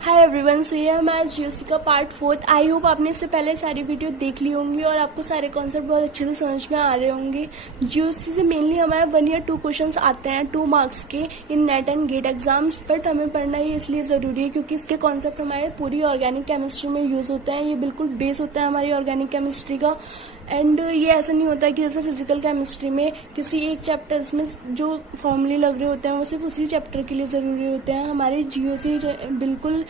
Hi everyone, सो ये हमारा GOC का पार्ट 4। आई होप आपने इससे पहले सारी वीडियो देख ली होंगी और आपको सारे कॉन्सेप्ट बहुत अच्छे से समझ में आ रहे होंगे। जीओसी से मेनली हमारे 1 या 2 क्वेश्चंस आते हैं 2 मार्क्स के इन NET and GATE exams, but हमें पढ़ना ही इसलिए ज़रूरी है क्योंकि इसके कॉन्सेप्ट हमारे पूरी ऑर्गेनिक केमिस्ट्री में यूज़ होते हैं। ये बिल्कुल बेस होता है हमारी ऑर्गेनिक केमिस्ट्री का। एंड ये ऐसा नहीं होता है कि जैसे फिजिकल केमिस्ट्री में किसी एक चैप्टर्स में जो फॉर्मूले लग रहे होते हैं वो सिर्फ उसी चैप्टर के लिए ज़रूरी होते हैं। हमारे जीओसी बिल्कुल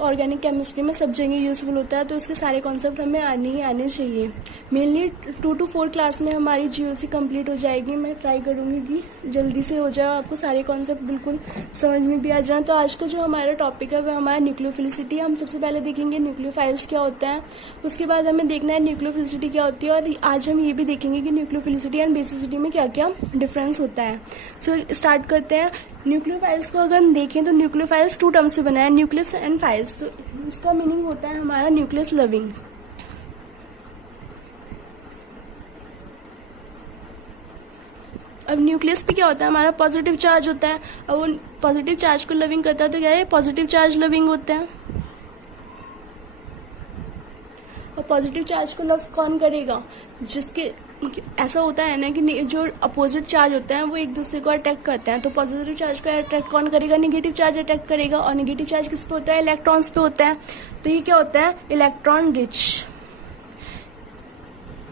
ऑर्गेनिक केमिस्ट्री में सब जगह यूज़फुल होता है, तो इसके सारे कॉन्सेप्ट हमें आने ही आने चाहिए। मेनली 2 to 4 क्लास में हमारी जीओसी कंप्लीट हो जाएगी। मैं ट्राई करूँगी कि जल्दी से हो जाए, आपको सारे कॉन्सेप्ट बिल्कुल समझ में भी आ जाए। तो आज का जो हमारा टॉपिक है वह हमारा न्यूक्लियोफिलिसिटी। हम सबसे पहले देखेंगे न्यूक्लियोफाइल्स क्या होता है, उसके बाद हमें देखना है न्यूक्लियोफिलिसिटी क्या होती है, और आज हम ये भी देखेंगे कि न्यूक्लियोफिलिसिटी एंड बेसिसिटी में क्या क्या डिफरेंस होता है। सो स्टार्ट करते हैं। न्यूक्लियोफाइल्स को अगर हम देखें तो न्यूक्लियोफाइल्स 2 टर्म से बना है, न्यूक्लियस एंड फाइल्स। तो इसका मीनिंग होता है हमारा न्यूक्लियस लविंग। अब न्यूक्लियस पे क्या होता है, हमारा पॉजिटिव चार्ज होता है। अब वो पॉजिटिव चार्ज को लविंग करता है तो क्या है, पॉजिटिव चार्ज लविंग होता है। और पॉजिटिव चार्ज को लव कौन करेगा, जिसके ऐसा होता है ना कि जो अपोजिट चार्ज होते हैं वो एक दूसरे को अट्रैक्ट करते हैं। तो पॉजिटिव चार्ज को अट्रैक्ट कौन करेगा, नेगेटिव चार्ज अट्रैक्ट करेगा। और नेगेटिव चार्ज किस पे होता है, इलेक्ट्रॉन्स पे होता है। तो ये क्या होता है, इलेक्ट्रॉन रिच।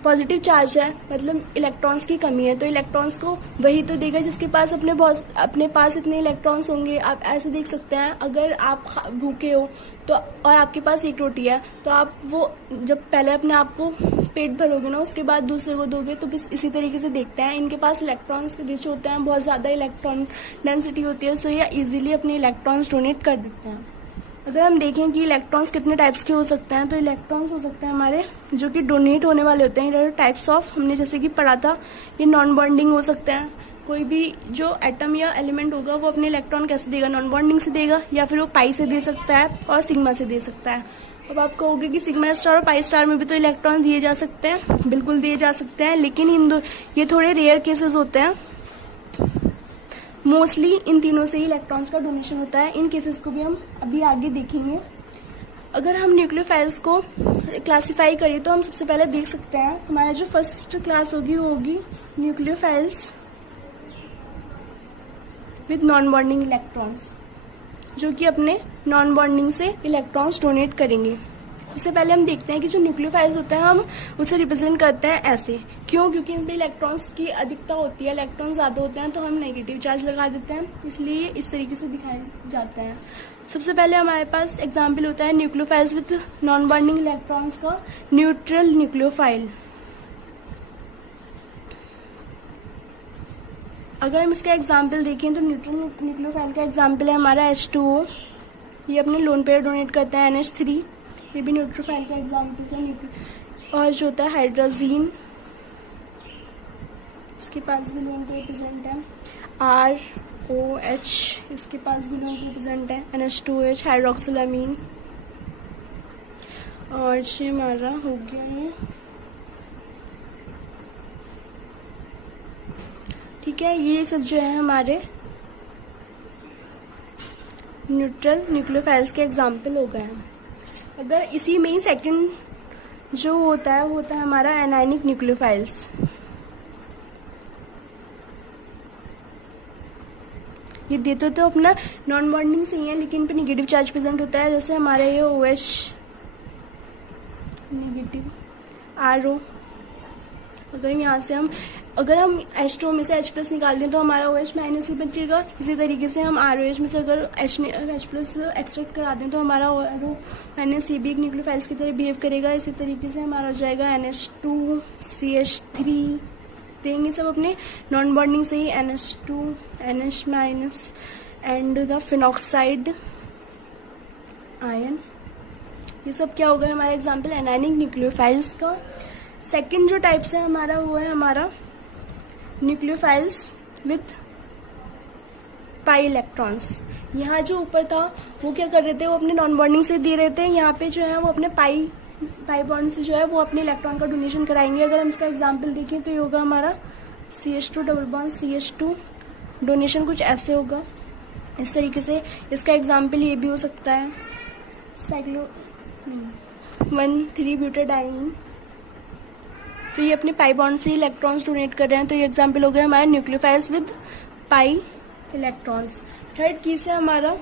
पॉजिटिव चार्ज है मतलब इलेक्ट्रॉन्स की कमी है, तो इलेक्ट्रॉन्स को वही तो देगा जिसके पास अपने पास इतने इलेक्ट्रॉन्स होंगे। आप ऐसे देख सकते हैं, अगर आप भूखे हो तो और आपके पास एक रोटी है, तो आप वो जब पहले अपने आप को पेट भरोगे ना, उसके बाद दूसरे को दोगे। तो बस इसी तरीके से देखते हैं, इनके पास इलेक्ट्रॉन्स रिच होते हैं, बहुत ज़्यादा इलेक्ट्रॉन डेंसिटी होती है, सो ये ईजिली अपने इलेक्ट्रॉन्स डोनेट कर देते हैं। अगर हम देखें कि इलेक्ट्रॉन्स कितने टाइप्स के हो सकते हैं, तो इलेक्ट्रॉन्स हो सकते हैं हमारे जो कि डोनेट होने वाले होते हैं। टाइप्स ऑफ हमने जैसे कि पढ़ा था, ये नॉन बॉन्डिंग हो सकते हैं। कोई भी जो एटम या एलिमेंट होगा वो अपने इलेक्ट्रॉन कैसे देगा, नॉन बॉन्डिंग से देगा, या फिर वो पाई से दे सकता है और सिग्मा से दे सकता है। अब आप कहोगे कि सिग्मा स्टार और पाई स्टार में भी तो इलेक्ट्रॉन दिए जा सकते हैं। बिल्कुल दिए जा सकते हैं, लेकिन ये थोड़े रेयर केसेस होते हैं। मोस्टली इन तीनों से ही इलेक्ट्रॉन्स का डोनेशन होता है। इन केसेस को भी हम अभी आगे देखेंगे। अगर हम न्यूक्लियोफाइल्स को क्लासिफाई करें तो हम सबसे पहले देख सकते हैं, हमारा जो फर्स्ट क्लास होगी वो होगी nucleophiles with non bonding electrons, जो कि अपने नॉन बॉन्डिंग से इलेक्ट्रॉन्स डोनेट करेंगे। इससे पहले हम देखते हैं कि जो न्यूक्लियोफाइल्स होते हैं हम उसे रिप्रेजेंट करते हैं ऐसे। क्यों, क्योंकि इन पे इलेक्ट्रॉन्स की अधिकता होती है, इलेक्ट्रॉन ज़्यादा होते हैं, तो हम नेगेटिव चार्ज लगा देते हैं, इसलिए इस तरीके से दिखाए जाते हैं। सबसे पहले हमारे पास एग्जाम्पल होता है nucleophiles with non bonding electrons का, न्यूट्रल न्यूक्लियोफाइल। अगर हम इसका एग्जाम्पल देखें तो न्यूट्रल न्यूक्लियोफाइल का एग्जाम्पल है हमारा H2O। ये अपने लोन पेयर डोनेट करता है NH3, ये भी न्यूट्रोफाइल का एग्जाम्पल है। और जो होता है हाइड्रोजीन, इसके पास भी लोन पेयर प्रेजेंट है। ROH, इसके पास भी लोन पेयर प्रेजेंट है। NH2OH, हाइड्रोक्सिलामीन। और ये हमारा हो गया है, ठीक है। ये सब जो है हमारे न्यूट्रल न्यूक्लियोफाइल्स के एग्जाम्पल हो गए हैं। अगर इसी में ही सेकंड जो होता है वो होता है हमारा एनायनिक न्यूक्लियोफाइल्स। ये देते तो अपना नॉन बॉन्डिंग से ही है, लेकिन पे निगेटिव चार्ज प्रेजेंट होता है। जैसे हमारे ये OH नेगेटिव, RO। अगर हम H2O में से H+ निकाल दें तो हमारा OH माइनस ही बचेगा। इसी तरीके से हम ROH में से अगर H+ एक्सट्रैक्ट करा दें तो हमारा RO माइनस ये भी एक न्यूक्लियोफाइल्स की तरह बिहेव करेगा। इसी तरीके से हमारा हो जाएगा NH2 CH3 देंगे, सब अपने नॉन बॉन्डिंग से ही, NH2 NH- and the phenoxide ion. ये सब क्या होगा हमारा एग्जाम्पल एनायनिक न्यूक्लियोफाइल्स का। सेकंड जो टाइप्स है हमारा वो है हमारा न्यूक्लियोफाइल्स विथ पाई इलेक्ट्रॉन्स। यहाँ जो ऊपर था वो क्या कर रहे थे, वो अपने नॉन बॉन्डिंग से दे रहे थे। यहाँ पे जो है वो अपने पाई बॉन्ड से जो है वो अपने इलेक्ट्रॉन का डोनेशन कराएंगे। अगर हम इसका एग्जाम्पल देखें तो ये होगा हमारा CH2 double bond CH2, donation कुछ ऐसे होगा। इस तरीके से इसका एग्जाम्पल ये भी हो सकता है। Cyclo 1,3 butadiene. तो ये अपने पाई बॉन्ड से इलेक्ट्रॉन्स डोनेट कर रहे हैं। तो ये एग्जाम्पल हो गया हमारे nucleophiles with pi electrons. Third case है हमारा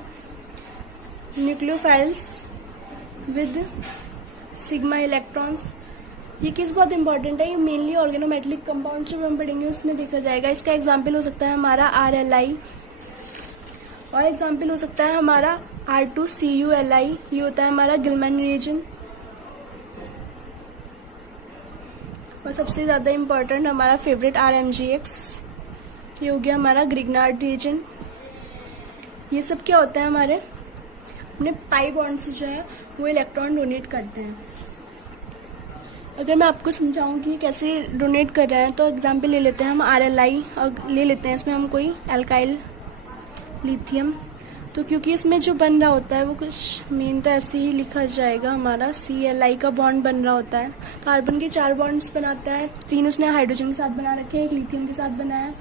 न्यूक्लियोफाइल्स विद सिग्मा इलेक्ट्रॉन्स। ये केस बहुत इंपॉर्टेंट है, ये मेनली ऑर्गेनोमेटेलिक कंपाउंड जब हम पढ़ेंगे उसमें देखा जाएगा। इसका एग्जाम्पल हो सकता है हमारा RLI, और एग्जाम्पल हो सकता है हमारा R2CuLi, ये होता है हमारा गिलमैन रिएजेंट। और सबसे ज़्यादा इम्पॉर्टेंट हमारा फेवरेट RMGX, ये हो गया हमारा ग्रिग्नार्ड रिएजेंट। ये सब क्या होता है हमारे अपने पाई बॉन्ड से जो है वो इलेक्ट्रॉन डोनेट करते हैं। अगर मैं आपको समझाऊं कि कैसे डोनेट कर रहे हैं तो एग्जाम्पल ले लेते हैं हम RLI ले लेते हैं। इसमें हम कोई एल्काइल लिथियम, तो क्योंकि इसमें जो बन रहा होता है वो कुछ मेन तो ऐसे ही लिखा जाएगा, हमारा CLI का बॉन्ड बन रहा होता है। कार्बन के 4 बॉन्ड्स बनाता है, 3 उसने हाइड्रोजन के साथ बना रखे हैं, 1 लिथियम के साथ बनाया है।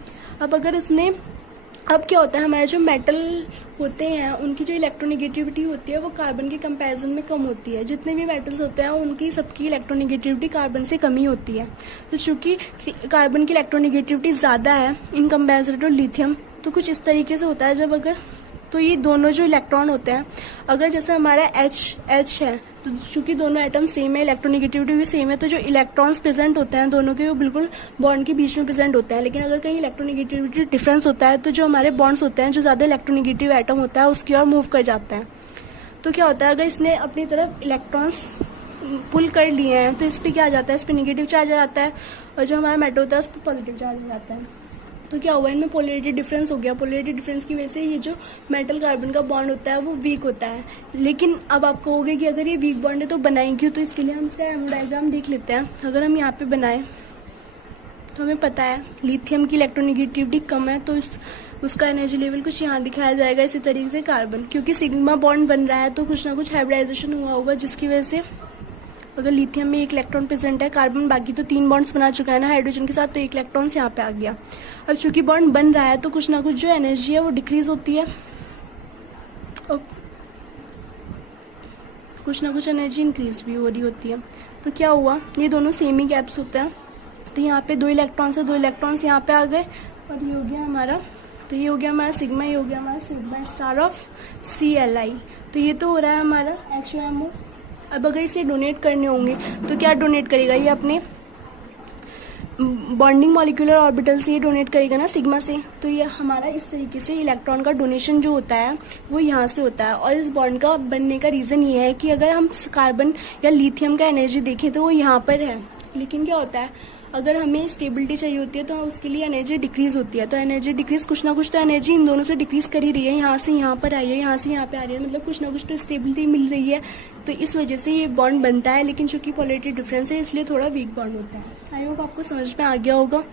अब क्या होता है हमारे जो मेटल होते हैं उनकी जो इलेक्ट्रोनेगेटिविटी होती है वो कार्बन के कंपैरिजन में कम होती है। जितने भी मेटल्स होते हैं उनकी सबकी इलेक्ट्रोनेगेटिविटी कार्बन से कम ही होती है। तो चूंकि कार्बन की इलेक्ट्रोनेगेटिविटी ज़्यादा है इन कंपैरिजन टू लिथियम, तो कुछ इस तरीके से होता है जब अगर तो ये दोनों जो इलेक्ट्रॉन होते हैं, अगर जैसे हमारा H है तो चूंकि दोनों एटम सेम है, इलेक्ट्रोनेगेटिविटी भी सेम है, तो जो इलेक्ट्रॉन्स प्रेजेंट होते हैं दोनों के वो बिल्कुल बॉन्ड के बीच में प्रेजेंट होते हैं। लेकिन अगर कहीं इलेक्ट्रोनेगेटिविटी डिफरेंस होता है तो जो हमारे बॉन्ड्स होते हैं, जो ज़्यादा इलेक्ट्रोनेगेटिव एटम होता है उसकी ओर मूव कर जाते हैं। तो क्या होता है अगर इसने अपनी तरफ इलेक्ट्रॉन्स पुल कर लिए हैं तो इस पर क्या आ जाता है, इस पर निगेटिव चार्ज आ जाता है, और जो हमारा मेटल होता है उस पर पॉजिटिव चार्ज आ जाता है। तो क्या हुआ, इनमें पोलैरिटी डिफरेंस हो गया। पोलैरिटी डिफरेंस की वजह से ये जो मेटल कार्बन का बॉन्ड होता है वो वीक होता है। लेकिन अब आप कहोगे कि अगर ये वीक बॉन्ड है तो बनाएं क्यों, तो इसके लिए हम इसका डायग्राम देख लेते हैं। अगर हम यहाँ पे बनाएं तो हमें पता है लिथियम की इलेक्ट्रोनेगेटिविटी कम है, तो उसका एनर्जी लेवल कुछ यहाँ दिखाया जाएगा। इसी तरीके से कार्बन, क्योंकि सिग्मा बॉन्ड बन रहा है तो कुछ ना कुछ हाइब्रिडाइजेशन हुआ होगा, जिसकी वजह से अगर लिथियम में 1 इलेक्ट्रॉन प्रेजेंट है, कार्बन बाकी तो 3 बॉन्ड्स बना चुका है ना हाइड्रोजन के साथ, तो 1 इलेक्ट्रॉन यहाँ पे आ गया। अब चूंकि बॉन्ड बन रहा है तो कुछ ना कुछ जो एनर्जी है वो डिक्रीज होती है और कुछ ना कुछ एनर्जी इंक्रीज भी हो रही होती है। तो क्या हुआ, ये दोनों सेम ही गैप्स होते हैं, तो यहाँ पे 2 इलेक्ट्रॉन्स है, 2 इलेक्ट्रॉन्स यहाँ पे आ गए, और ये हो गया हमारा, तो ये हो गया हमारा सिग्मा, ये हो गया हमारा सिग्मा स्टार ऑफ CLI। तो ये तो हो रहा है हमारा HOMO। अब अगर इसे डोनेट करने होंगे तो क्या डोनेट करेगा, ये अपने बॉन्डिंग मॉलिक्यूलर ऑर्बिटल से ये डोनेट करेगा ना सिग्मा से। तो ये हमारा इस तरीके से इलेक्ट्रॉन का डोनेशन जो होता है वो यहाँ से होता है। और इस बॉन्ड का बनने का रीज़न ये है कि अगर हम कार्बन या लिथियम का एनर्जी देखें तो वो यहाँ पर है, लेकिन क्या होता है अगर हमें स्टेबिलिटी चाहिए होती है तो उसके लिए एनर्जी डिक्रीज होती है। तो एनर्जी डिक्रीज, कुछ ना कुछ तो एनर्जी इन दोनों से डिक्रीज कर ही रही है, यहाँ से यहाँ पर आई है, यहाँ से यहाँ पे आ रही है, मतलब कुछ ना कुछ तो स्टेबिलिटी मिल रही है। तो इस वजह से ये बॉन्ड बनता है, लेकिन चूंकि पोलैरिटी डिफरेंस है इसलिए थोड़ा वीक बॉन्ड होता है। आई होप आपको समझ में आ गया होगा।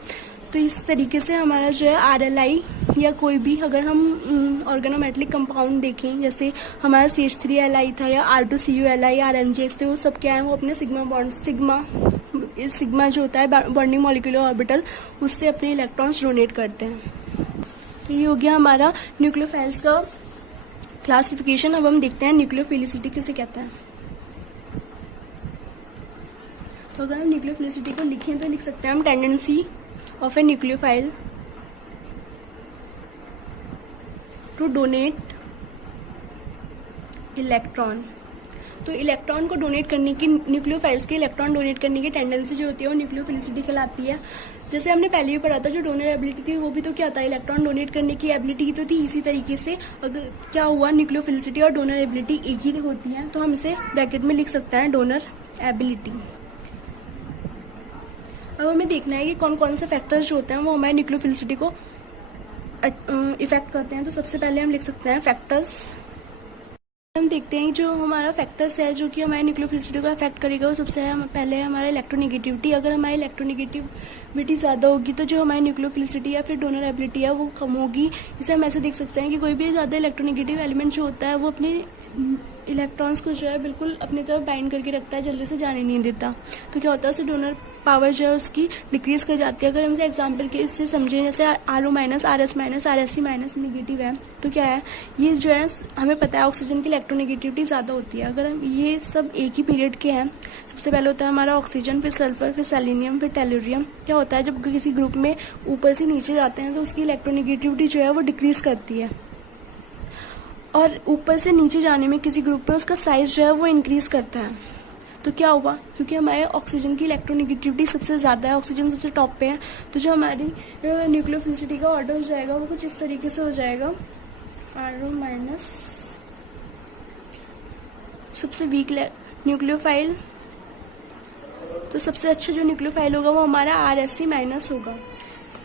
तो इस तरीके से हमारा जो है RLI या कोई भी अगर हम ऑर्गेनोमेटेलिक कंपाउंड देखें, जैसे हमारा CH3Li था या R2CuLi, RMGX थे, वो सब क्या है, वो अपने सिग्मा बॉन्ड सिग्मा जो होता है बॉन्डिंग मॉलिक्यूलर ऑर्बिटल, उससे अपने इलेक्ट्रॉन्स डोनेट करते हैं। तो ये हो गया हमारा न्यूक्लियोफाइल्स का क्लासिफिकेशन। अब हम देखते हैं न्यूक्लियोफिलिसिटी किसे कहते हैं। तो अगर हम न्यूक्लियोफिलिसिटी को लिखें तो लिख सकते हैं हम tendency of a nucleophile to donate electron। तो इलेक्ट्रॉन को डोनेट करने की, न्यूक्लियोफाइल्स के इलेक्ट्रॉन डोनेट करने की टेंडेंसी जो होती है वो न्यूक्लियोफिलिसिटी कहलाती है। जैसे हमने पहले भी पढ़ा था, जो डोनर एबिलिटी थी वो भी तो क्या था, इलेक्ट्रॉन डोनेट करने की एबिलिटी तो थी। इसी तरीके से अगर क्या हुआ, न्यूक्लियोफिलिसिटी और डोनर एबिलिटी एक ही होती है, तो हम इसे ब्रैकेट में लिख सकते हैं डोनर एबिलिटी। अब हमें देखना है कि कौन कौन से फैक्टर्स जो होते हैं वो हमारे न्यूक्लियोफिलिसिटी को इफेक्ट करते हैं। तो सबसे पहले हम लिख सकते हैं फैक्टर्स। हम देखते हैं जो हमारा फैक्टर्स है जो कि हमारे न्यूक्लियोफिलिसिटी को अफेक्ट करेगा, वो सबसे पहले है हमारा इलेक्ट्रोनेगेटिविटी। अगर हमारी इलेक्ट्रोनेगेटिविटी ज़्यादा होगी तो जो हमारी न्यूक्लियोफिलिसिटी या फिर डोनर एबिलिटी है वो कम होगी। इसे हम ऐसे देख सकते हैं कि कोई भी ज़्यादा इलेक्ट्रोनेगेटिव एलिमेंट जो होता है वो अपने इलेक्ट्रॉन्स को जो है बिल्कुल अपनी तरफ बाइंड करके रखता है, जल्दी से जाने नहीं देता। तो क्या होता है, उसे डोनर पावर जो है उसकी डिक्रीज कर जाती है। अगर हम इसे एग्जाम्पल के इससे समझें, जैसे RO minus, RS minus, RSC minus negative है, तो क्या है, ये जो है हमें पता है ऑक्सीजन की इलेक्ट्रोनेगेटिविटी ज़्यादा होती है। अगर हम ये सब एक ही पीरियड के हैं, सबसे पहले होता है हमारा ऑक्सीजन, फिर सल्फर, फिर सेलेनियम, फिर टेलुरियम। क्या होता है जब किसी ग्रुप में ऊपर से नीचे जाते हैं तो उसकी इलेक्ट्रोनेगेटिविटी जो है वो डिक्रीज करती है, और ऊपर से नीचे जाने में किसी ग्रुप में उसका साइज जो है वो इंक्रीज करता है। तो क्या हुआ, क्योंकि हमारे ऑक्सीजन की इलेक्ट्रोनेगेटिविटी सबसे ज़्यादा है, ऑक्सीजन सबसे टॉप पे है, तो जो हमारी न्यूक्लियोफिलिसिटी का ऑर्डर हो जाएगा वो कुछ इस तरीके से हो जाएगा। RO माइनस सबसे वीक न्यूक्लियोफाइल, तो सबसे अच्छा जो न्यूक्लियोफाइल होगा वो हमारा RSC माइनस होगा।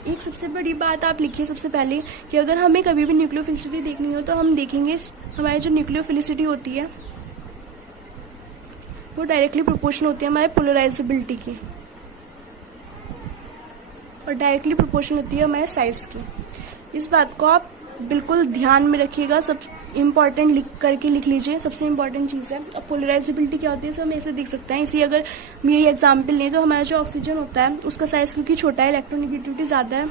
एक सबसे बड़ी बात आप लिखिए सबसे पहले कि अगर हमें कभी भी न्यूक्लियोफिलिसिटी देखनी हो तो हम देखेंगे हमारी जो न्यूक्लियोफिलिसिटी होती है वो डायरेक्टली प्रोपोर्शनल होती है हमारे पोलराइजेबिलिटी की, और डायरेक्टली प्रोपोर्शनल होती है हमारे साइज की। इस बात को आप बिल्कुल ध्यान में रखिएगा, सब इम्पॉर्टेंट लिख लीजिए, सबसे इम्पॉर्टेंट चीज़ है। अब पोलराइजेबिलिटी क्या होती है, सब हम ऐसे देख सकते हैं। इसी अगर यही एग्जाम्पल लें तो हमारा जो ऑक्सीजन होता है उसका साइज क्योंकि छोटा है, इलेक्ट्रोनेगेटिविटी ज़्यादा है,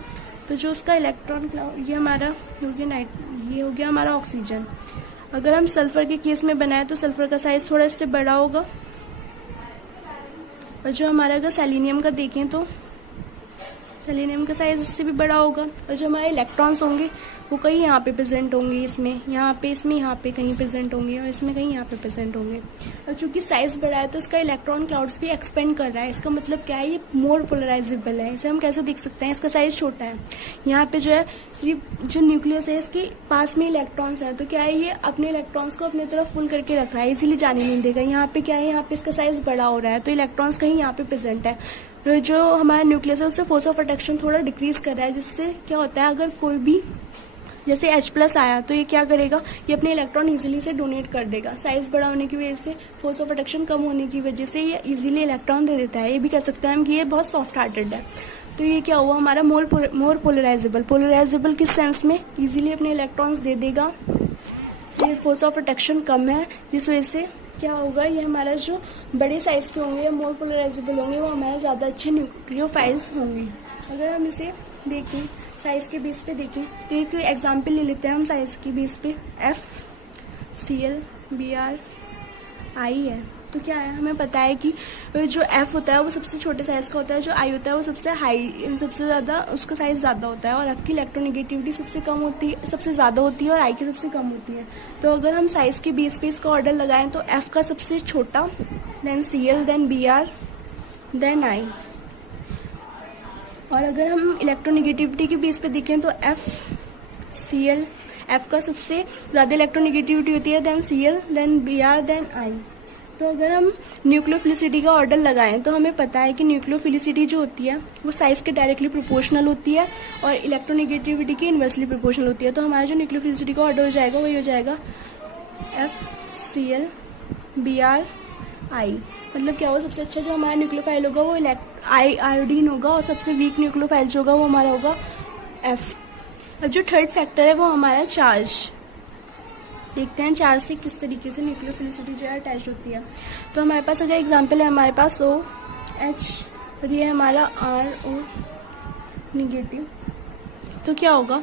तो जो उसका इलेक्ट्रॉन क्लाउड, ये हमारा हो गया ये हो गया हमारा ऑक्सीजन। अगर हम सल्फर के केस में बनाए तो सल्फर का साइज थोड़ा इससे बड़ा होगा, और जो हमारा अगर सेलेनियम का देखें तो सेलेनियम का साइज इससे भी बड़ा होगा, और जो हमारे इलेक्ट्रॉन्स होंगे वो कहीं यहाँ पे प्रेजेंट होंगे, इसमें यहाँ पे कहीं प्रेजेंट होंगे, और इसमें कहीं यहाँ पे प्रेजेंट होंगे। और चूंकि साइज बड़ा है तो इसका इलेक्ट्रॉन क्लाउड्स भी एक्सपेंड कर रहा है, इसका मतलब क्या है, ये मोर पोलराइजेबल है। इसे हम कैसे देख सकते हैं, इसका साइज छोटा है, यहाँ पे जो है ये जो न्यूक्लियस है इसके पास में इलेक्ट्रॉन्स है, तो क्या है ये अपने इलेक्ट्रॉन्स को अपनी तरफ पुल करके रख रहा है, इसीलिए जाने नहीं देगा। यहाँ पे क्या है, यहाँ पे इसका साइज बड़ा हो रहा है, तो इलेक्ट्रॉन्स कहीं यहाँ पे प्रेजेंट है, तो जो हमारा न्यूक्लियस है उससे फोर्स ऑफ अट्रैक्शन थोड़ा डिक्रीज कर रहा है, जिससे क्या होता है, अगर कोई भी जैसे H+ आया तो ये क्या करेगा, ये अपने इलेक्ट्रॉन इजीली से डोनेट कर देगा। साइज बड़ा होने की वजह से, फोर्स ऑफ अट्रैक्शन कम होने की वजह से ये इजीली इलेक्ट्रॉन दे देता है। ये भी कह सकते हैं हम कि ये बहुत सॉफ्ट हार्टेड है। तो ये क्या हुआ, हमारा मोर पोलराइजेबल किस सेंस में, इजीली अपने इलेक्ट्रॉन्स दे देगा, ये फोर्स ऑफ अट्रैक्शन कम है, जिस वजह से क्या होगा, ये हमारा जो बड़े साइज के होंगे या मोर पोलराइजेबल होंगे वो हमारे ज़्यादा अच्छे न्यूक्लियोफाइल्स होंगे। अगर हम इसे देखें साइज के बेस पे देखें तो एक एग्जाम्पल ले लेते हैं हम साइज के बेस पे, FCl Br I है। तो क्या है, हमें पता है कि जो F होता है वो सबसे छोटे साइज का होता है, जो I होता है वो सबसे ज़्यादा उसका साइज ज़्यादा होता है, और F की इलेक्ट्रोनेगेटिविटी सबसे कम होती है, सबसे ज़्यादा होती है, और I की सबसे कम होती है। तो अगर हम साइज के बेस पे इसका ऑर्डर लगाएं तो F का सबसे छोटा, then Cl, then Br, then I। और अगर हम इलेक्ट्रोनेगेटिविटी के बेस पे देखें तो FCl, F का सबसे ज़्यादा इलेक्ट्रोनेगेटिविटी होती है, then Cl, then Br, then I। तो अगर हम न्यूक्लियोफिलिसिटी का ऑर्डर लगाएं तो हमें पता है कि न्यूक्लियोफिलिसिटी जो होती है वो साइज के डायरेक्टली प्रोपोर्शनल होती है और इलेक्ट्रोनेगेटिविटी के इन्वर्सली प्रोपोर्शनल होती है। तो हमारा जो न्यूक्लियोफिलिसिटी का ऑर्डर हो जाएगा वही हो जाएगा FCl Br I। मतलब क्या होगा, सबसे अच्छा जो हमारा न्यूक्लियोफाइल होगा वो आयोडीन होगा, और सबसे वीक न्यूक्लियोफाइल जो होगा वो हमारा होगा F। अब जो थर्ड फैक्टर है वो हमारा चार्ज। देखते हैं चार्ज से किस तरीके से न्यूक्लियोफिलिसिटी जो है अटैच होती है। तो हमारे पास अगर एग्जांपल है, हमारे पास OH और ये हमारा RO निगेटिव, तो क्या होगा,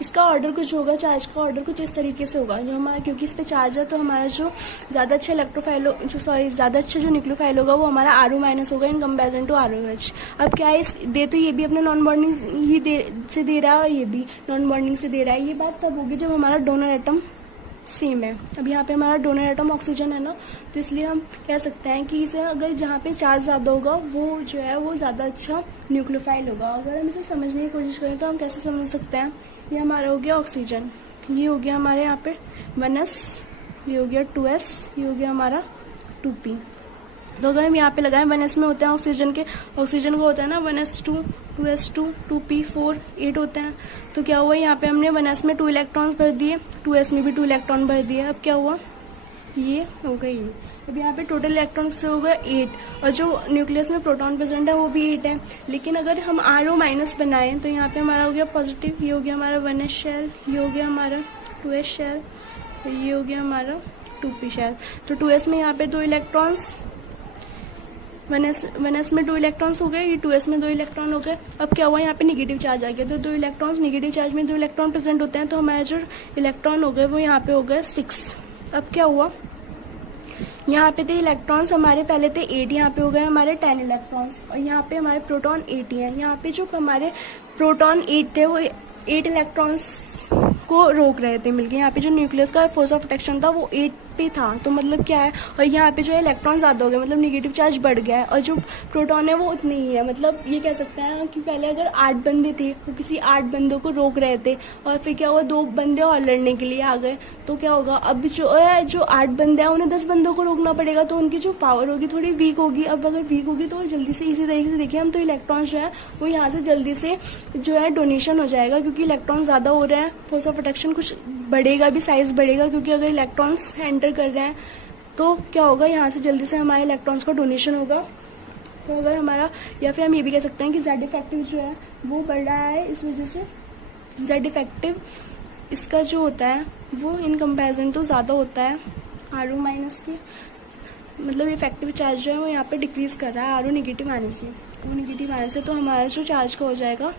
इसका ऑर्डर कुछ होगा, चार्ज का ऑर्डर कुछ इस तरीके से होगा। जो हमारा, क्योंकि इस पे चार्ज है तो हमारा जो ज़्यादा अच्छा ज़्यादा अच्छा जो न्यूक्लियोफाइल होगा वो हमारा RO माइनस होगा इन कंपेरिजन टू ROH। अब क्या है, इस तो ये भी अपने नॉन बॉन्डिंग ही से दे रहा है, और ये भी नॉन बॉन्डिंग से दे रहा है। ये बात तब होगी जब हमारा डोनर एटम सेम है। अब यहाँ पे हमारा डोनर एटम ऑक्सीजन है ना, तो इसलिए हम कह सकते हैं कि इसे अगर जहाँ पे चार्ज ज़्यादा होगा वो जो है वो ज़्यादा अच्छा न्यूक्लियोफाइल होगा। अगर हम इसे समझने की कोशिश करें तो हम कैसे समझ सकते हैं, ये हमारा हो गया ऑक्सीजन, ये हो गया हमारे यहाँ पे 1s, ये हो गया 2s, ये हो गया हमारा 2p। तो अगर हम यहाँ पे लगाएं 1s में होते हैं ऑक्सीजन का होता है ना 1s2, 2s2, 2p4, 8 होते हैं। तो क्या हुआ, यहाँ पे हमने 1s में 2 इलेक्ट्रॉन्स भर दिए, 2s में भी 2 इलेक्ट्रॉन भर दिए। अब क्या हुआ, ये हो गया ये। अब यहाँ पे टोटल इलेक्ट्रॉन से होगा 8, और जो न्यूक्लियस में प्रोटॉन प्रेजेंट है वो भी 8 है। लेकिन अगर हम RO माइनस बनाएं तो यहाँ पे हमारा हो गया पॉजिटिव, ये हो गया हमारा 1s शेल, ये हो गया हमारा 2s शेल, ये हो गया हमारा 2p शेल। तो 2s में यहाँ पे 2 इलेक्ट्रॉन्स 1s में 2 इलेक्ट्रॉन्स हो गए, ये 2s में 2 इलेक्ट्रॉन हो गए। अब क्या हुआ, यहाँ पे नेगेटिव चार्ज आ गया, तो 2 इलेक्ट्रॉन्स, नेगेटिव चार्ज में 2 इलेक्ट्रॉन प्रेजेंट होते हैं, तो हमारे जो इलेक्ट्रॉन हो गए वो यहाँ पे हो गए 6। अब क्या हुआ, यहाँ पे थे इलेक्ट्रॉन्स हमारे, पहले थे 8, यहाँ पे हो गए हमारे 10 इलेक्ट्रॉन्स, और यहाँ पे हमारे प्रोटॉन 8 ही है। यहाँ पे जो हमारे प्रोटॉन 8 थे वो 8 इलेक्ट्रॉन्स को रोक रहे थे मिलके। यहाँ पे जो न्यूक्लियस का फोर्स ऑफ अट्रैक्शन था वो 8 पे था, तो मतलब क्या है, और यहाँ पे जो है इलेक्ट्रॉन ज्यादा हो गए, मतलब नेगेटिव चार्ज बढ़ गया है, और जो प्रोटॉन है वो उतनी ही है। मतलब ये कह सकते हैं कि पहले अगर 8 बंदे थे वो किसी 8 बंदों को रोक रहे थे, और फिर क्या हुआ, 2 बंदे और लड़ने के लिए आ गए, तो क्या होगा, अब जो 8 बंदे हैं उन्हें 10 बंदों को रोकना पड़ेगा, तो उनकी जो पावर होगी थोड़ी वीक होगी। अब अगर वीक होगी तो जल्दी से, इसी तरीके से देखिए हम, तो इलेक्ट्रॉन जो है वो यहाँ से जल्दी से जो है डोनेशन हो जाएगा, क्योंकि इलेक्ट्रॉन ज्यादा हो रहे हैं, फोर्स ऑफ अट्रैक्शन कुछ बढ़ेगा भी, साइज बढ़ेगा, क्योंकि अगर इलेक्ट्रॉन्स एंटर कर रहे हैं तो क्या होगा, यहाँ से जल्दी से हमारे इलेक्ट्रॉन्स का डोनेशन होगा। तो अगर हमारा, या फिर हम ये भी कह सकते हैं कि जेड इफेक्टिव जो है वो बढ़ रहा है, इस वजह से जेड इफेक्टिव इसका जो होता है वो इन कंपैरिजन तो ज़्यादा होता है आर ओ माइनस के, मतलब इफेक्टिव चार्ज जो है वो यहाँ पे डिक्रीज कर रहा है आर ओ नेगेटिव आने से, वो नेगेटिव आने से, तो हमारा जो चार्ज का हो जाएगा,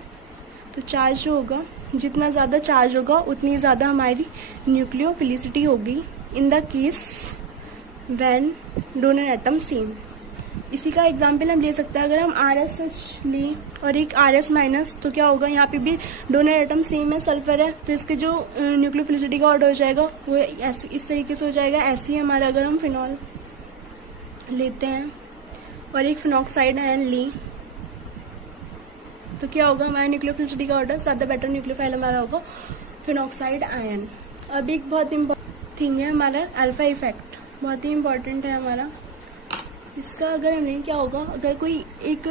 तो चार्ज जो होगा, जितना ज़्यादा चार्ज होगा उतनी ज़्यादा हमारी न्यूक्लियोफिलिसिटी होगी in the case when donor atom same. इसी का एग्जाम्पल हम ले सकते हैं, अगर हम RSH लें और एक RS माइनस, तो क्या होगा, यहाँ पे भी डोनर एटम सेम है, सल्फर है, तो इसके जो न्यूक्लियोफिलिसिटी का ऑर्डर हो जाएगा वो ऐसे इस तरीके से हो जाएगा। ऐसे ही हमारा अगर हम फिनॉल लेते हैं और एक फिनॉक्साइड आयन लें, तो क्या होगा, हमारा न्यूक्लियोफिलिसिटी का ऑर्डर ज़्यादा बेटर न्यूक्लियोफाइल हमारा होगा फिनॉक्साइड आयन। अब एक बहुत इम्पोर्टेंट थिंग है हमारा अल्फा इफेक्ट, बहुत ही इम्पोर्टेंट है हमारा। इसका अगर हमें क्या होगा, अगर कोई एक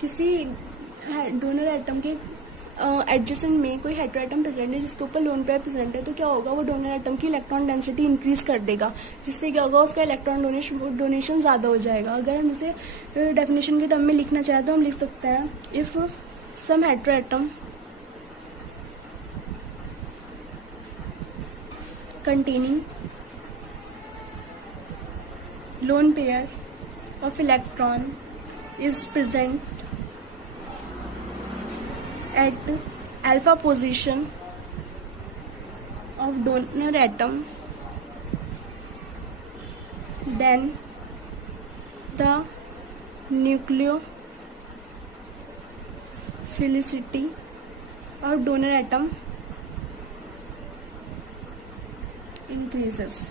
किसी डोनर एटम के एडजेसेंट में कोई हेटेरो एटम प्रेजेंट है जिसके ऊपर लोन पेयर प्रेजेंट है, तो क्या होगा, वो डोनर एटम की इलेक्ट्रॉन डेंसिटी इंक्रीज कर देगा, जिससे क्या होगा, उसका इलेक्ट्रॉन डोनेशन ज़्यादा हो जाएगा। अगर हम इसे डेफिनेशन के टर्म में लिखना चाहें तो हम लिख सकते हैं, if some hetero atom containing lone pair of electron is present at alpha position of donor atom, then the nucleophilicity of donor atom increases।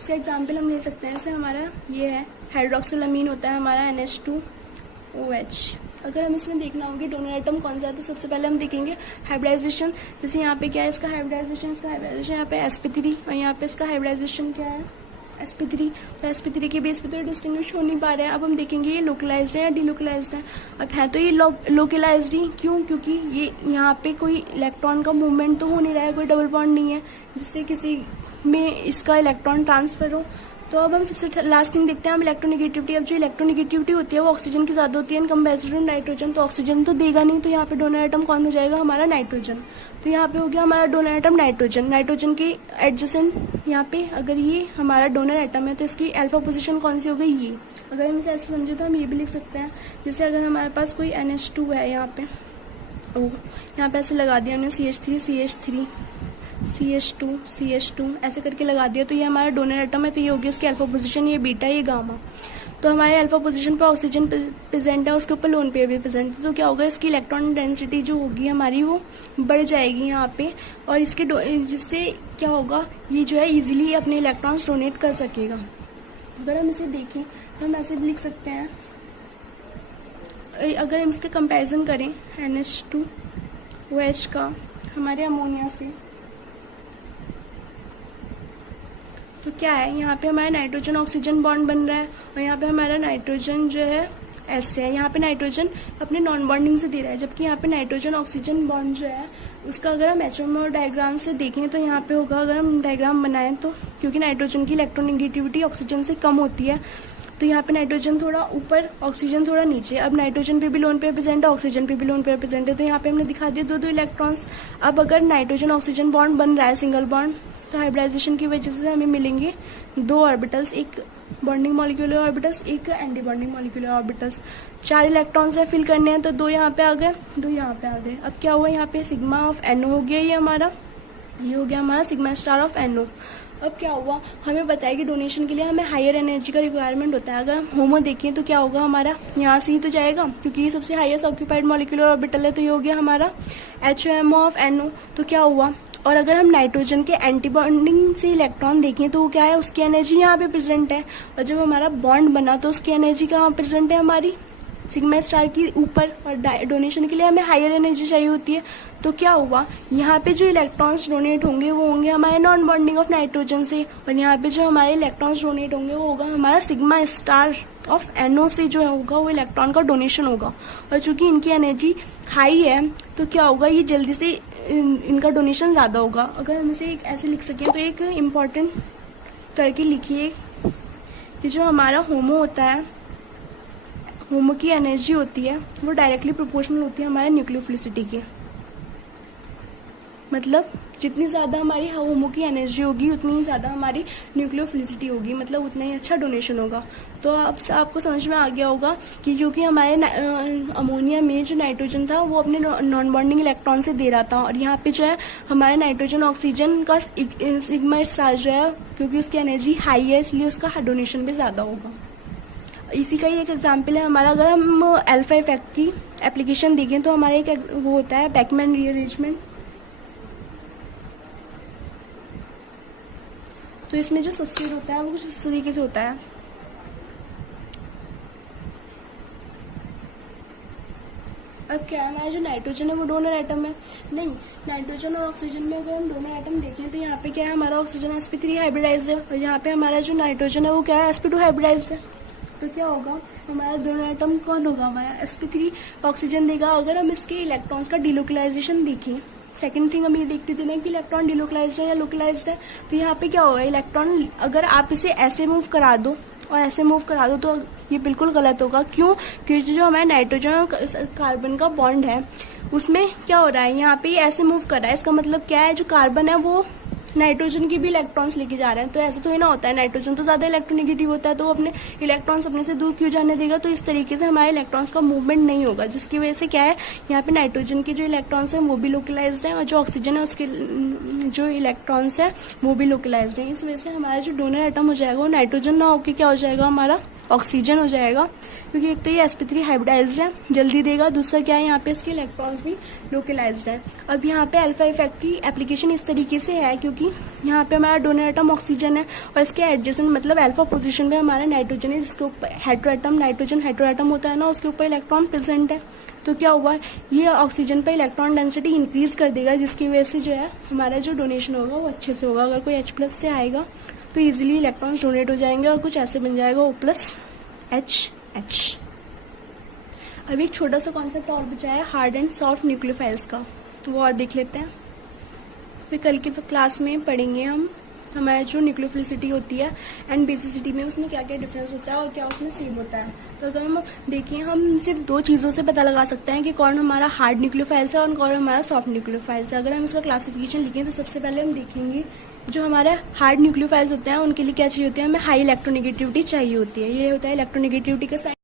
इसका एग्जाम्पल हम ले सकते हैं, जैसे हमारा ये है हाइड्रोक्सिलामीन होता है हमारा NH2OH। अगर हम इसमें देखना होगी डोनर एटम कौन सा है, तो सबसे पहले हम देखेंगे हाइब्रिडाइजेशन। जैसे यहाँ पे क्या है, इसका हाइब्रिडाइजेशन यहाँ पे sp3, और यहाँ पे इसका हाइब्रिडाइजेशन क्या है sp3। तो sp3 के बेस पे तो डिस्टिंग्विश हो नहीं पा रहा है। अब हम देखेंगे ये लोकलाइज्ड है या डीलोकलाइज्ड है। अब है तो ये लोकलाइज्ड ही, क्यों, क्योंकि ये यहाँ पे कोई इलेक्ट्रॉन का मूवमेंट तो हो नहीं रहा है, कोई डबल बॉन्ड नहीं है जिससे किसी में इसका इलेक्ट्रॉन ट्रांसफर हो। तो अब हम सबसे लास्ट थिंग देखते हैं हम इलेक्ट्रोनेगेटिविटी। अब जो इलेक्ट्रोनेगेटिविटी होती है वो ऑक्सीजन की ज्यादा होती है इन कंपेरिजन टू नाइट्रोजन, तो ऑक्सीजन तो देगा नहीं, तो यहाँ पे डोनर एटम कौन हो जाएगा, हमारा नाइट्रोजन। तो यहाँ पे हो गया हमारा डोनर एटम नाइट्रोजन की एडजेसेंट। यहाँ पे अगर ये हमारा डोनर एटम है तो इसकी अल्फा पोजीशन कौन सी हो गई, ये। अगर हम इसे ऐसे समझे तो हम ये भी लिख सकते हैं, जैसे अगर हमारे पास कोई NH2 है, यहाँ पे यहाँ पे ऐसे लगा दिया हमने CH3 CH2 ऐसे करके लगा दिया, तो ये हमारा डोनर एटम है, तो ये होगी इसकी अल्फा पोजीशन, ये बीटा, ये गामा। तो हमारे अल्फा पोजीशन पर ऑक्सीजन प्रेजेंट है, उसके ऊपर लोन पेयर भी प्रेजेंट है, तो क्या होगा, इसकी इलेक्ट्रॉन डेंसिटी जो होगी हमारी वो बढ़ जाएगी यहाँ पे, और इसके जिससे क्या होगा, ये जो है इजीली अपने इलेक्ट्रॉन्स डोनेट कर सकेगा। अगर हम इसे देखें तो हम ऐसे भी लिख सकते हैं, अगर हम इसके कंपैरिजन करें NH2OH का हमारे अमोनिया से, तो क्या है, यहाँ पे हमारा नाइट्रोजन ऑक्सीजन बॉन्ड बन रहा है, और यहाँ पे हमारा नाइट्रोजन जो है ऐसे है, यहाँ पे नाइट्रोजन अपने नॉन बॉन्डिंग से दे रहा है, जबकि यहाँ पे नाइट्रोजन ऑक्सीजन बॉन्ड जो है उसका अगर हम एचएमओ डायग्राम से देखें तो यहाँ पे होगा, अगर हम डायग्राम बनाएं तो, क्योंकि नाइट्रोजन की इलेक्ट्रोनेगेटिविटी ऑक्सीजन से कम होती है, तो यहाँ पे नाइट्रोजन थोड़ा ऊपर, ऑक्सीजन थोड़ा नीचे। अब नाइट्रोजन पे भी लोन पेयर प्रेजेंट है, ऑक्सीजन पे भी लोन पेयर प्रेजेंट है, तो यहाँ पे हमने दिखा दिया दो इलेक्ट्रॉन्स। अब अगर नाइट्रोजन ऑक्सीजन बॉन्ड बन रहा है सिंगल बॉन्ड, तो हाइब्रिडाइजेशन की वजह से हमें मिलेंगे 2 ऑर्बिटल्स, एक बॉन्डिंग मॉलिक्यूलर ऑर्बिटल्स, एक anti bonding molecular orbitals. 4 electrons है फिल करने हैं, तो 2 यहाँ पे आ गए, 2 यहाँ पे आ गए। अब क्या हुआ, यहाँ पे सिग्मा ऑफ NO हो गया, ये हो गया हमारा सिग्मा स्टार ऑफ NO। अब क्या हुआ, हमें बताया कि डोनेशन के लिए हमें हायर एनर्जी का रिक्वायरमेंट होता है। अगर हम होमो देखें तो क्या होगा, हमारा यहाँ से ही तो जाएगा, क्योंकि ये सबसे हाईएस्ट ऑक्यूपाइड मॉलिक्यूलर ऑर्बिटल है, तो ये हो गया हमारा HMO ऑफ NO। तो क्या हुआ, और अगर हम नाइट्रोजन के एंटी बॉन्डिंग से इलेक्ट्रॉन देखें तो वो क्या है, उसकी एनर्जी यहाँ पे प्रेजेंट है, और जब हमारा बॉन्ड बना तो उसकी एनर्जी कहाँ प्रेजेंट है, हमारी सिग्मा स्टार की ऊपर। और डोनेशन के लिए हमें हायर एनर्जी चाहिए होती है। तो क्या हुआ, यहाँ पे जो इलेक्ट्रॉन्स डोनेट होंगे वो होंगे हमारे नॉन बॉन्डिंग ऑफ नाइट्रोजन से, और यहाँ पे जो हमारे इलेक्ट्रॉन्स डोनेट होंगे वो होगा हमारा सिग्मा स्टार ऑफ NO से जो होगा वो इलेक्ट्रॉन का डोनेशन होगा। और चूंकि इनकी एनर्जी हाई है तो क्या होगा, ये जल्दी से इनका डोनेशन ज़्यादा होगा। अगर हम इसे एक ऐसे लिख सकें तो एक इम्पॉर्टेंट करके लिखिए कि जो हमारा होमो होता है, होमो की एनर्जी होती है वो डायरेक्टली प्रोपोर्शनल होती है हमारे न्यूक्लियोफिलिसिटी के। मतलब जितनी ज़्यादा हमारी होमो की एनर्जी होगी उतनी ही ज़्यादा हमारी न्यूक्लियोफिलिसिटी होगी, मतलब उतना ही अच्छा डोनेशन होगा। तो अब आपको समझ में आ गया होगा कि क्योंकि हमारे अमोनिया में जो नाइट्रोजन था वो अपने नॉन बॉन्डिंग इलेक्ट्रॉन से दे रहा था, और यहाँ पे जो है हमारे नाइट्रोजन ऑक्सीजन का सिग्मा स्टार जो है, क्योंकि उसकी एनर्जी हाई है इसलिए उसका डोनेशन भी ज़्यादा होगा। इसी का ही एक एग्जाम्पल है हमारा, अगर हम अल्फा इफेक्ट की एप्लीकेशन देखें तो हमारा एक वो होता है बैकमैन रीअरेंजमेंट। तो इसमें जो सब्स्टिट्यूट होता है वो कुछ इस तरीके से होता है। अब क्या है, हमारा जो नाइट्रोजन है वो डोनर एटम है, नहीं नाइट्रोजन और ऑक्सीजन में अगर हम डोनर एटम देखें तो यहाँ पे क्या है, हमारा ऑक्सीजन sp3 हाइब्रिडाइज्ड है, और यहाँ पे हमारा जो नाइट्रोजन है वो क्या है, sp2 हाइब्रिडाइज्ड है। तो क्या होगा, हमारा दोनों एटम कौन होगा, हमारा sp3 ऑक्सीजन देगा। अगर हम इसके इलेक्ट्रॉन्स का डिलोकलाइजेशन देखें, सेकंड थिंग हम ये देखते थे ना कि इलेक्ट्रॉन डिलोकलाइज्ड है या लोकलाइज्ड है, तो यहाँ पे क्या होगा, इलेक्ट्रॉन अगर आप इसे ऐसे मूव करा दो और ऐसे मूव करा दो तो ये बिल्कुल गलत होगा। क्यों, क्योंकि जो हमारे नाइट्रोजन और कार्बन का बॉन्ड है उसमें क्या हो रहा है, यहाँ पे ऐसे मूव कर रहा है, इसका मतलब क्या है, जो कार्बन है वो नाइट्रोजन की भी इलेक्ट्रॉन्स लेके जा रहे हैं। तो ऐसा तो ही ना होता है, नाइट्रोजन तो ज्यादा इलेक्ट्रोनेगेटिव होता है तो वो अपने इलेक्ट्रॉन्स अपने से दूर क्यों जाने देगा। तो इस तरीके से हमारे इलेक्ट्रॉन्स का मूवमेंट नहीं होगा, जिसकी वजह से क्या है, यहाँ पे नाइट्रोजन के जो इलेक्ट्रॉन्स हैं वो भी लोकलाइज्ड है, और जो ऑक्सीजन है उसके जो इलेक्ट्रॉन्स है वो भी लोकलाइज्ड है। इस वजह से हमारा जो डोनर एटम हो जाएगा वो नाइट्रोजन ना होकर क्या हो जाएगा, हमारा ऑक्सीजन हो जाएगा, क्योंकि एक तो ये sp3 हाइब्रिडाइज्ड है, जल्दी देगा, दूसरा क्या है, यहाँ पे इसके इलेक्ट्रॉन्स भी लोकलाइज्ड है। अब यहाँ पे अल्फा इफेक्ट की एप्लीकेशन इस तरीके से है, क्योंकि यहाँ पे हमारा डोनर एटम ऑक्सीजन है और इसके एडजेसेंट मतलब अल्फा पोजीशन पे हमारा नाइट्रोजन है, जिसके ऊपर hetero atom, nitrogen hetero atom होता है ना, उसके ऊपर इलेक्ट्रॉन प्रेजेंट है। तो क्या हुआ, ये ऑक्सीजन पर इलेक्ट्रॉन डेंसिटी इंक्रीज कर देगा, जिसकी वजह से जो है हमारा जो डोनेशन होगा वो अच्छे से होगा। अगर कोई H+ से आएगा तो इजीली इलेक्ट्रॉन्स डोनेट हो जाएंगे और कुछ ऐसे बन जाएगा O+H। अब एक छोटा सा कॉन्सेप्ट और बचा है हार्ड एंड सॉफ्ट न्यूक्लियोफाइल्स का, वो और देख लेते हैं। फिर कल की क्लास में पढ़ेंगे हम हमारी जो न्यूक्लियोफिलिसिटी होती है एंड बेसिसिटी में उसमें क्या क्या डिफरेंस होता है और क्या उसमें सेम होता है। तो अगर हम देखें, हम सिर्फ 2 चीज़ों से पता लगा सकते हैं कि कौन हमारा हार्ड न्यूक्लियोफाइल्स है और कौन हमारा सॉफ्ट न्यूक्लियोफाइल्स है। अगर हम इसका क्लासिफिकेशन लिखें तो सबसे पहले हम देखेंगे जो हमारे हार्ड न्यूक्लियोफाइल्स होते हैं उनके लिए क्या चाहिए होती है, हमें हाई इलेक्ट्रोनेगेटिविटी चाहिए होती है। ये होता है इलेक्ट्रोनेगेटिविटी का साइन।